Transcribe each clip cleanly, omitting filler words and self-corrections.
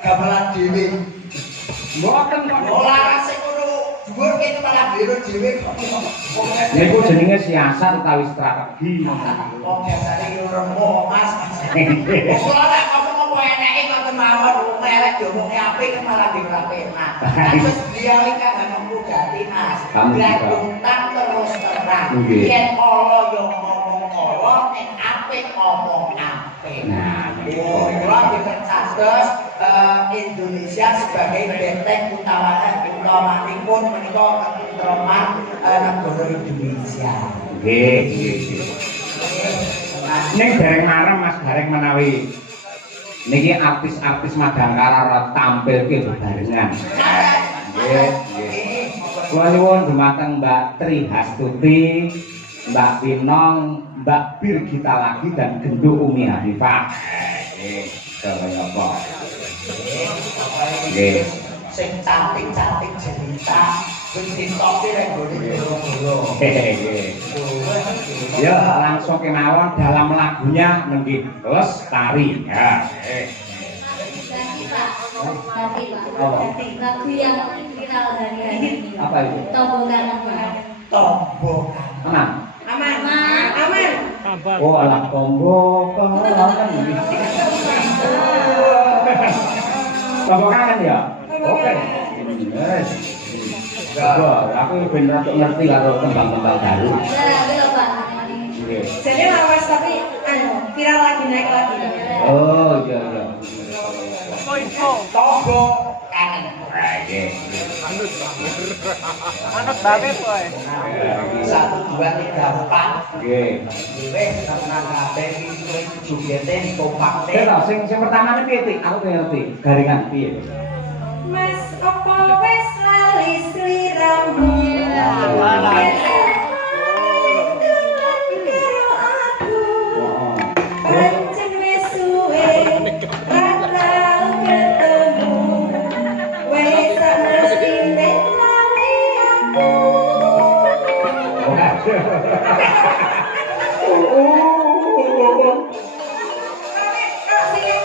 gamelan dhewe. Mboten kok. Ora sing ngono dhuwur kene malah biru dhewe kok. Niku jenenge siasat utawi strategi. Kok biasane yo remuk Mas. Ora nek ngomong eneke kok kemawon elek diomongi apik malah dirape Mas. Terus beliau iki kan ngomong ganti Mas. Gantang terus terang. Yen ala yo ngomong ala, nek apik ngomong apik. Nah, kula dipercados Indonesia sebagai benteng utamanipun menika ketentraman negara Indonesia. Nggih, nggih. Ning dereng marem Mas Gareng menawi niki artis-artis Madangkara tampil ke bebarengan. Nggih, nggih. Kula nyuwun dumateng Mbak Tri Hastuti, Mbak Pinong, Mbak Birgita lagi dan Genduk Umi Hanifah. Nggih, kaya apa? Nggih. Sing cantik-cantik cerita wis ditopi rek gone goro-goro. Nggih. Ya, langsung kemawon dalam lagunya nggih. Lestari. Ya. Ganti Pak. Lagu yang viral hari ini. Apa itu? Tombol kanan Pak. Tombol Aman. Aman. Oh, alah tombol kanan. Tombol kanan ya? Oke. Yes. Aku bener untuk ngerti karo tembang-tembang baru. Ya, betul Pak. Nggih. Jadi lawas tapi viral lagi naik lagi. Oh, iya iya. tombol kanan. Nggih. Anut banget kowe. 1 2 3 4. Nggih. Wis tenan kabeh iki wis jogete dikompakne. Oke, toh, sing pertama piye, Tik? Aku pengen ngerti. Garingan piye? Mas opo wis lali sliramu. Pancen wis suwe ra tau ketemu. Wis mestine lali aku.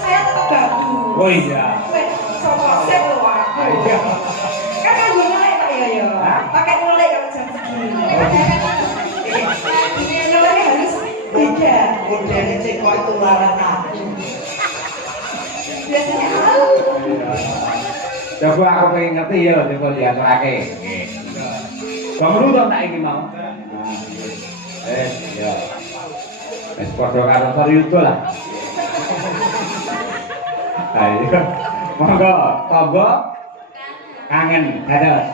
Saya tetap bagus. Oh iya. Soposep lho aku. Iya. Kan aku mulai Pak ya. Pakai mulai kalau jam segini. Mulai harus beda. Modele cek kok tularan aku. Biasanya Coba aku pengen ngerti ya, coba diaturake. Nggih. Bangun dong tak iki mau. Ya. Wis padha karo Toryudo lah. Ayo. Monggo, tombol kangen dados.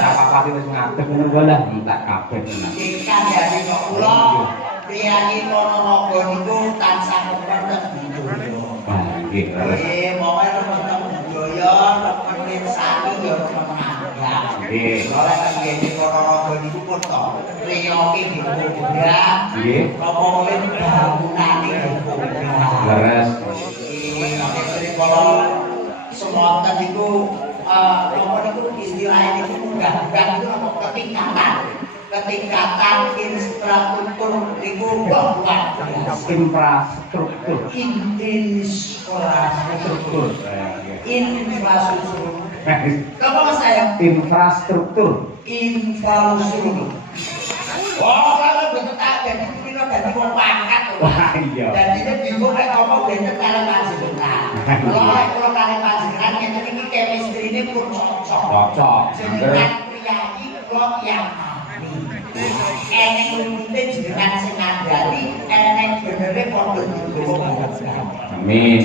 apa-apa wis ngadeg ngono wae lah tak kabeh tenan. Ikan dari kok kula priyani Ponorogo niku tansah keperten budaya. Nah, nggih. Moga remen budaya, remen mirsani ya remen nanggal. Nggih. Oleh ngene Ponorogo niku kutha priyoke budaya. Nggih. Apa oleh bangunane budaya. Leres. Kalau semonten niku apa niku istilahnya niku munggah-munggah niku apa ketingkatan infrastruktur niku luar biasa. Infrastruktur. Infrastruktur. Infrastruktur. Apa mas saya? Infrastruktur. Infrastruktur. Oh, kalau betul tak jadi kita ganti wong pangkat. Wah iya. Dan ini bingung nek ngomong bener karo panjenengan. Kalau karo panjenengan ngene iki chemistry ini pun cocok. Cocok. Jenengan priyayi kula yang eneng lumute jenengan sing ngandani, eneng benere padha digowo. Amin.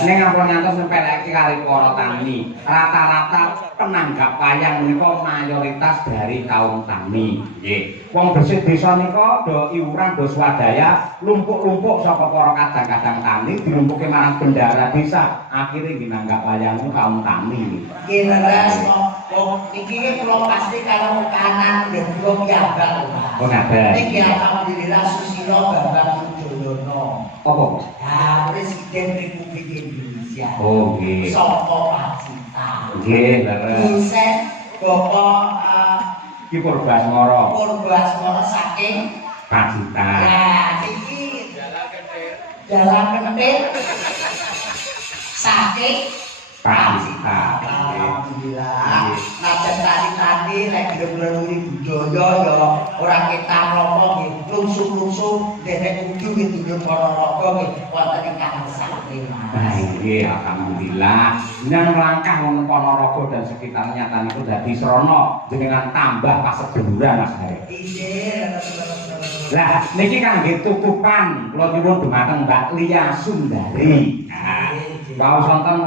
Ning ampun ngantos nempelake kali para tani. Rata-rata penanggap wayang menika mayoritas dari kaum tani. Nggih. Wong bersih desa nika do iuran do swadaya lumpuk-lumpuk saka para kadang-kadang tani dilumpuke marang bendara desa. Akhire ginanggap wayang kaum tani. Nggih leres kok iki kula pasti kalau kanan nggih kula piyambak. Oh ngaten. Niki alhamdulillah Susilo Bambang Yudhoyono. Apa? Ya, Presiden Republik Indonesia. Oh nggih. Saka Pacitan. Nggih, leres. Dosen Bapak Ki Purbasmara. Purbasmara saking Pacitan. ya iki jalan kentir saking Pacitan. Alhamdulillah. Najan tani-tani lek gelem-gelem budaya ya ora ketang lopo nggih lungsuh-lungsuh derek kudu nggih Ponorogo nggih wonten ingkang sakti. Nggih, alhamdulillah. Nang langkah wong Ponorogo dan sekitarnya taniku dadi srana jenengan tambah paseguluran Mas Hari. Inggih. Lah niki kangge tutupan kula nyuwun dumateng Mbak Lia Sundari. Nah, waos wonten